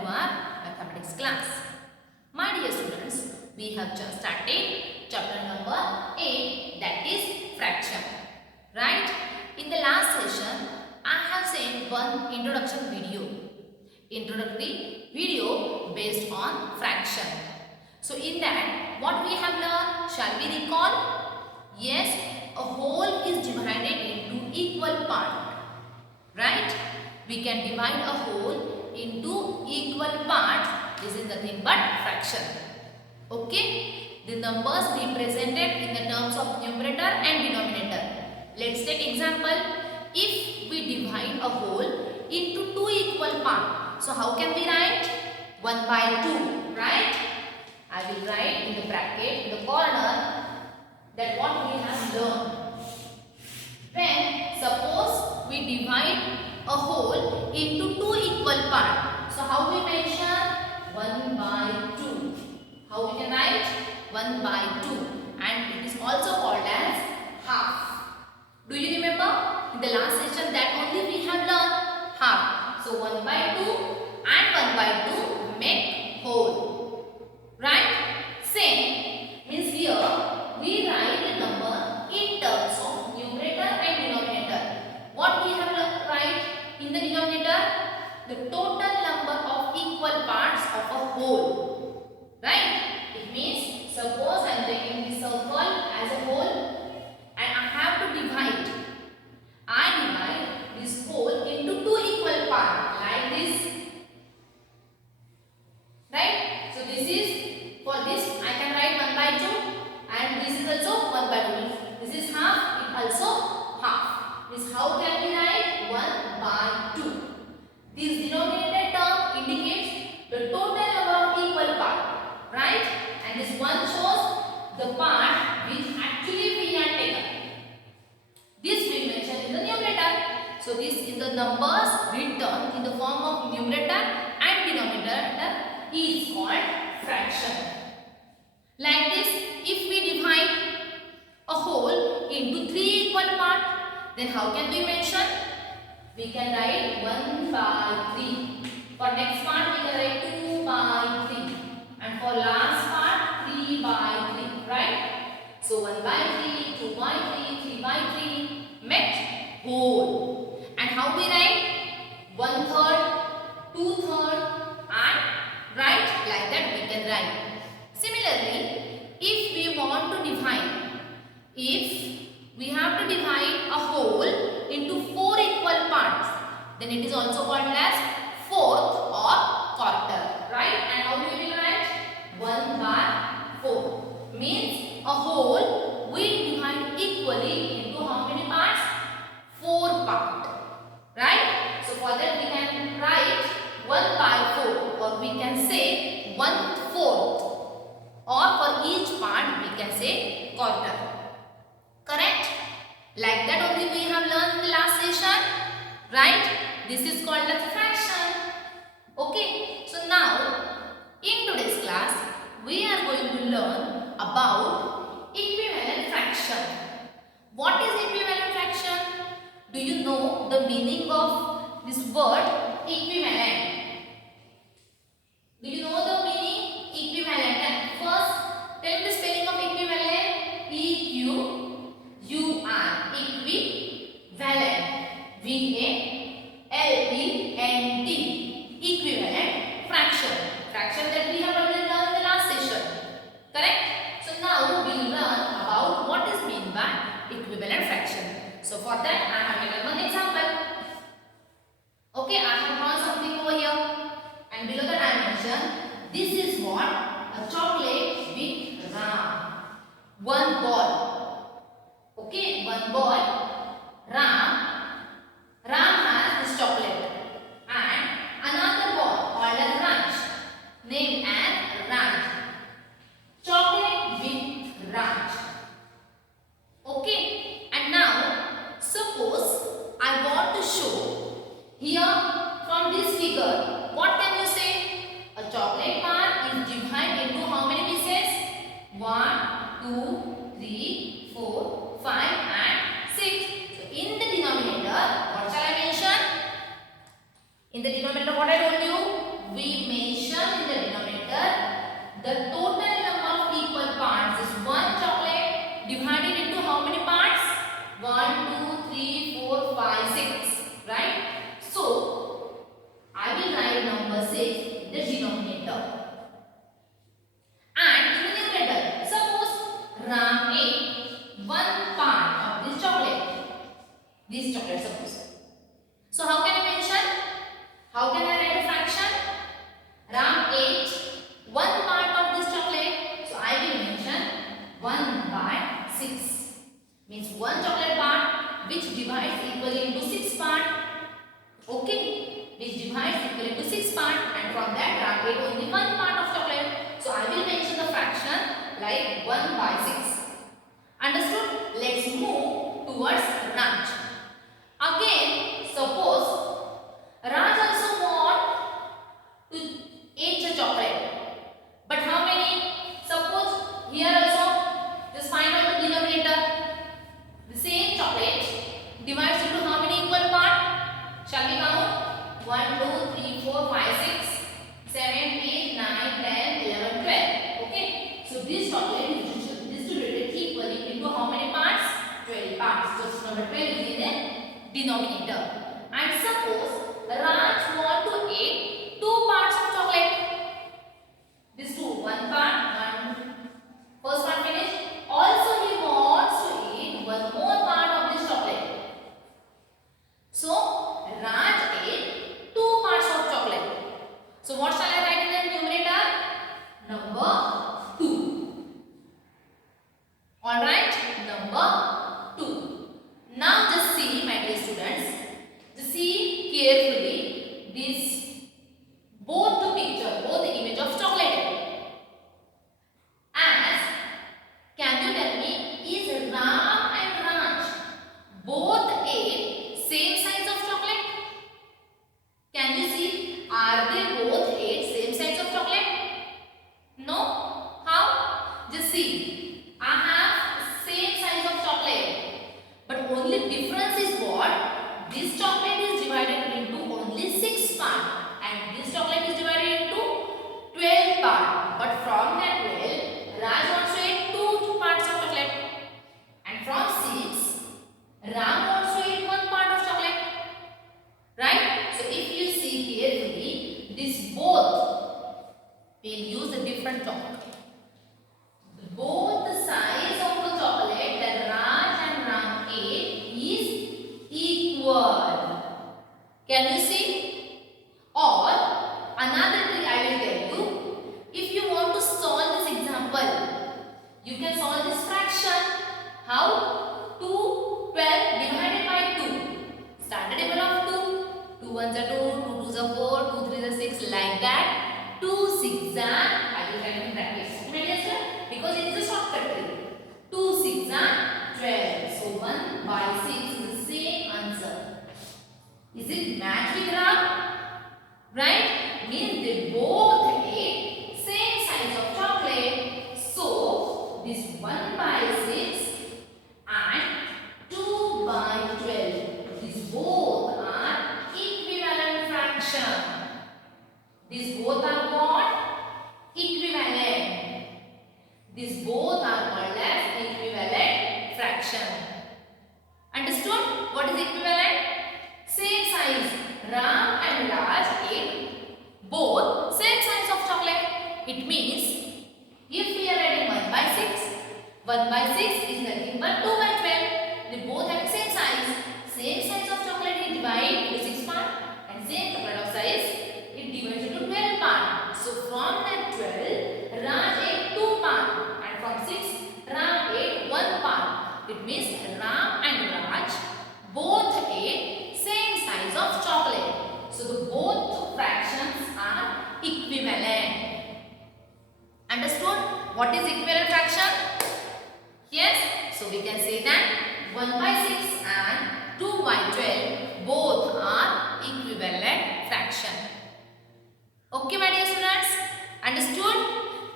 to our mathematics class. My dear students, we have just started chapter number 8, that is fraction. Right? In the last session, I have sent one introduction video. Introductory video based on fraction. So in that, what we have learned, shall we recall? Yes, a whole is divided into equal parts. Right? We can divide a whole into equal parts. This is nothing but fraction. Okay? The numbers represented in the terms of numerator and denominator. Let's take example. If we divide a whole into two equal parts, so how can we write? 1 by 2, right? I will write in the bracket, in the corner, that what we have learned. When suppose we divide a whole into two equal parts, so how we mention? 1 by 2. How we can write? 1 by 2, and it is also called as half. Do you remember? In the last session that only we have learned half. So 1 by 2 and 1 by 2 make whole. Right? Same means here we write the number in terms of numerator and denominator. What we have write in the denominator? The total number of equal parts of a whole. Right? It means suppose I am taking this circle as a whole and I have to divide. I divide this whole into two equal parts like this. Right? So this is, for this I can write 1 by 2 and this is also 1 by 2. This is half, it also half. Means how can we write 1 by 2? This denominator term indicates the total number of equal parts. Right? And this one shows the part which actually we have taken. This we mention in the numerator. So this is the numbers written in the form of numerator and denominator is called fraction. Like this, if we divide a whole into three equal parts, then how can we mention? We can write 1 by 3. For next part we can write 2 by 3. And for last part 3 by 3. Right? So 1 by 3, 2 by 3, 3 by 3 make whole. And how we write? 1/3, 2/3 and right? Like that we can write. Similarly, if we want to divide, if we have to divide a whole into 4 equal parts, then it is also called as fourth or quarter. Right? And how we will write? 1 by 4. Means a whole we divide equally into how many parts? 4 parts. Right? So for that we can write 1 by 4, or we can say 1/4, or for each part we can say quarter. Correct? Like that only we have learned in the last session. Right? This is called as fraction. Okay. So now in today's class we are going to learn about equivalent fraction. What is equivalent fraction? Do you know the meaning of this word equivalent? Do you know the meaning? Equivalent. First, tell me the spelling of equivalent. E-Q-U-I. Equivalent. V-A-L-E-N-T. Equivalent fraction. Fraction that we have already learned in the last session. Correct? So now we will learn about what is meant by equivalent fraction. So for that I have taken one example. Okay, I have drawn something over here. And below the dimension, this is what? A chocolate with Ram. One ball. Okay, one ball. Ram has this chocolate. And another ball called as Ranch, named as Ranch. Chocolate with Ranch. Okay, and now suppose I want to show here from this figure. What can you say? A chocolate bar is divided into how many pieces? 1, 2, 3, 4, 5 and 6. So in the denominator, what shall I mention? In the denominator, what I told you? We These chocolates suppose. So how can I mention? How can I write a fraction? Ram ate one part of this chocolate. So I will mention 1 by 6. Means one chocolate part which divides equally into 6 parts. Okay. Which divides equally into 6 parts, and from that Ram ate only one part of chocolate. So I will mention the fraction like 1 by 6. Understood? Let's move towards Raj. Again, suppose Raj also want to eat the chocolate. But how many? Suppose here also, just find out the denominator. The same chocolate divides into how many equal parts? Shall we count? 1, 2, 3, 4, 5, 6, 7, 8, 9, 10, 11, 12. Okay. So this chocolate is distributed equally into how many parts? 12 parts. So number 12 is in the denominator. And suppose Raj want to eat 2 parts of chocolate. This 2, one part, first part finished. Also he wants to eat one more part of this chocolate. So Raj ate 2 parts of chocolate. So what shall I write in the numerator? Number 2. Alright, number 2. Now just see, my dear students, just see carefully this both the picture, both the image of chocolate. As, can you tell me, is Ram and Raj both ate same size of chocolate? Can you see, are they both ate same size of chocolate? No? How? Just see, I have same size of chocolate, but only difference is what? This chocolate is divided into only 6 parts and this chocolate is divided into 12 parts. But from that 12, Raj wants to eat 2 parts of chocolate, and from 6, Ram wants to eat 1 part of chocolate. Right? So if you see carefully, this both will use a different chocolate. Both the size of the chocolate that Raj and Ram ate is equal. Can you see? Or another trick I will tell you. If you want to solve this example, you can solve this fraction. How? 2, 12 divided by 2. Standard table of 2. 2 ones are 2, 2 twos are 4, 2 threes are 6, like that. 2 6 are, I will try to practice. Because it is a shortcut trick. 2 6 are 12. So 1 by 6 is the same answer. Is it match with Ram? Right? Means they both ate same size of chocolate. So this 1 by 6 and 2 by 12. These both are equivalent fraction. These both are what? Equivalent. These both are called as equivalent fraction. Understood? What is equivalent? Same size. Ram and Raj ate both same size of chocolate. It means if we are writing 1 by 6, 1 by 6 is nothing but 2 by 12. They both have same size. Same size of chocolate is divided into 6 parts, and same chocolate of size it divides into 12 parts. So from that 12, Raj ate 2 parts, and from 6, Ram ate 1 part. It means Ram and Raj both ate same size of chocolate. So the both fractions are equivalent. Understood? What is equivalent fraction? Yes? So we can say that 1 by 6 and 2 by 12 both are equivalent fraction. Okay, my dear students? Understood?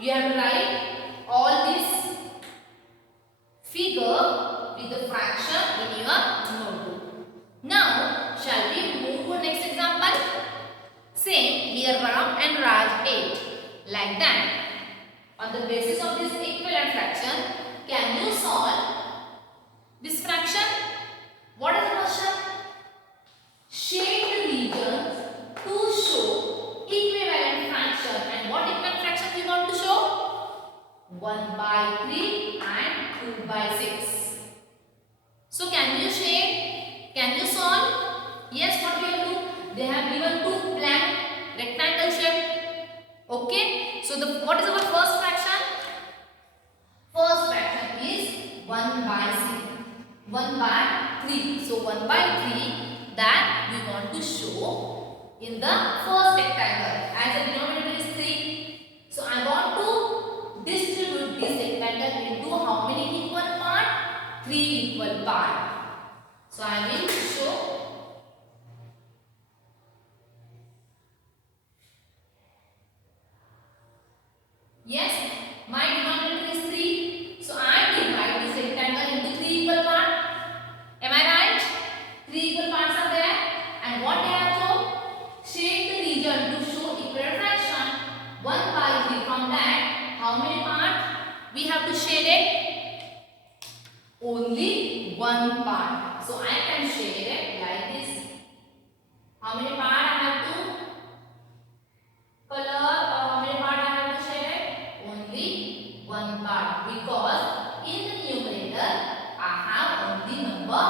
You have to write all this figure with the fraction in your notebook. Now, shall we move to next example? Same, here Ram and Raj ate. Like that. On the basis of this equivalent fraction, can you solve this fraction? What is the question? Shade the regions to show equivalent fraction. And what equivalent fraction we want to show? 1 by 3 and 2 by 6. So can you shade? Can you solve? Yes, what we have to do? They have given two blank rectangle shape. Okay. So what is our first fraction? First fraction is 1 by 1 by 3. So 1 by 3 that we want to show in the first rectangle. As the denominator is 3. So I want to distribute this rectangle into how many equal parts? 3 equal parts. So I will show. Yes, my denominator is 3. So I divide this rectangle into 3 equal parts. Am I right? 3 equal parts are there. And what they have shown? Shade the region to show equal fraction. 1 by 3. From that, how many parts we have to shade it? Only 1 part. So I can shade it like this. How many parts I have to color, or how many parts I have to shade it? Only 1 part, because in the numerator I have only number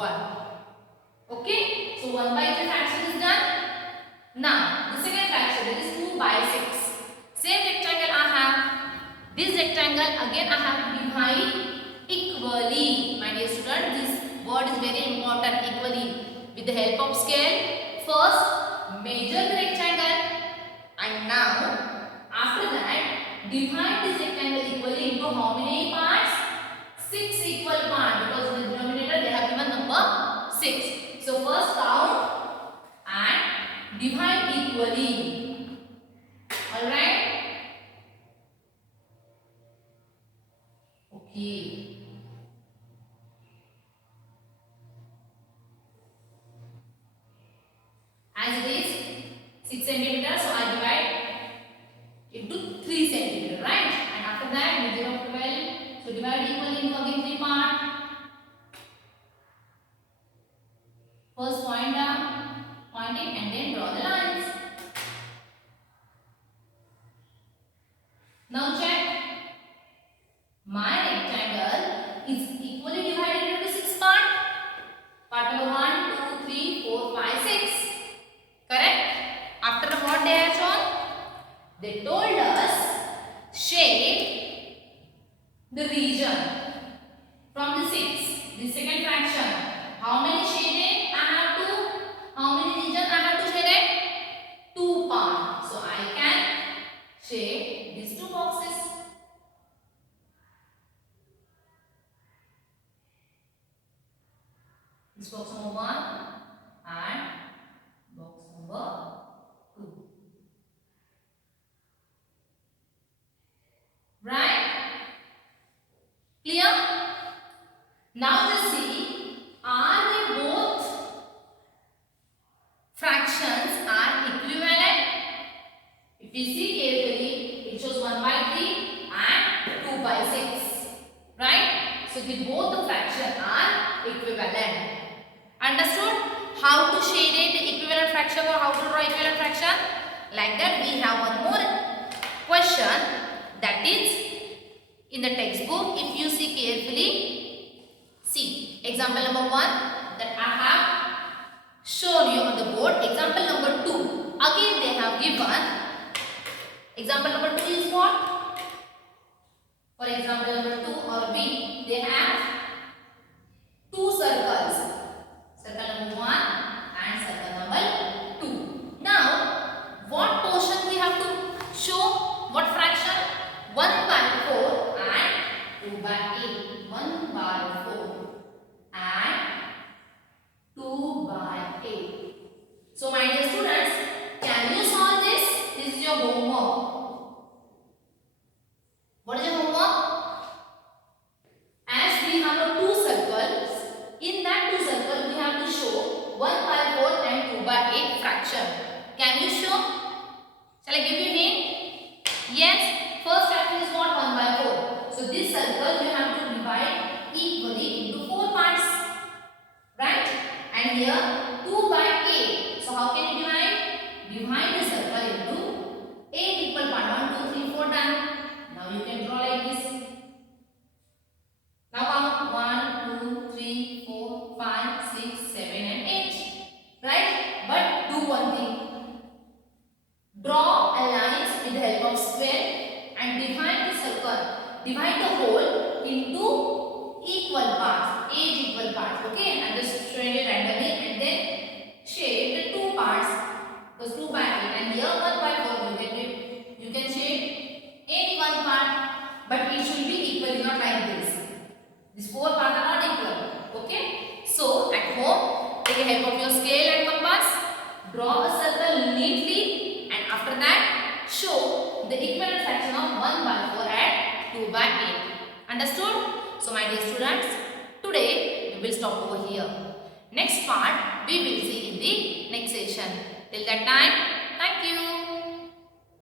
1. Okay, so 1 by 3 fraction is done. Now the second fraction, that is 2 by 6. Same rectangle I have. This rectangle again I have to divide equally. My dear student, this word is very important, equally. With the help of scale, first measure the rectangle, and now after that divide this rectangle equally into how many parts? 6 equal parts, because in the denominator they have given number 6. So first count and divide equally. Alright? Okay. As it is 6 centimeters, so I divide into 3 centimeters, right? And after that, measure of 12. So divide equally into again 3 parts. First point down, pointing, and then draw the lines. Now check. My rectangle is equally divided into 6 parts. Part number 1, 2, 3, 4, 5, 6. Correct? After what they have shown? They told us shade the region from the 6. The second fraction. How many shading I have to? How many region I have to shade it? 2 parts. So I can shade these 2 boxes. This box number 1 and box number 2. Right? Clear? Now just see, are they both fractions are equivalent? If you see carefully, it shows 1 by 3 and 2 by 6. Right? So the both the fractions are equivalent. Understood? How to shade it, the equivalent fraction, or how to draw equivalent fraction? Like that, we have one more question, that is in the textbook. If you see carefully, see example number 1 that I have shown you on the board. Example number 2, again they have given. Example number 2 is what? For example number 2 or B, they have 2 circles. Circle number 1 and circle number 2. Now, what portion we have to show? What fraction? 1 by 4 and 2 by 8. 1 by 4 and 2 by 8. So, my dear students, can you solve this? This is your homework. What is your homework? As we have 2 circles, in that 2 circles, we have to show 1 by 4 and 2 by 8 fraction. Can you show? Shall I give you a hint? Yes. First fraction is what? 1 by 4. So this circle you have to divide equally into 4 parts. Right? And here 2 by 8. So how can you divide? Divide the circle into 8 equal parts. 1, 2, 3, 4 done. Now you can draw like this. Now count 1, 2, 3, 4, 5, 6, 7, the help of your scale and compass, draw a circle neatly and after that show the equivalent fraction of 1 by 4 and 2 by 8. Understood? So my dear students, today we will stop over here. Next part we will see in the next session. Till that time, thank you.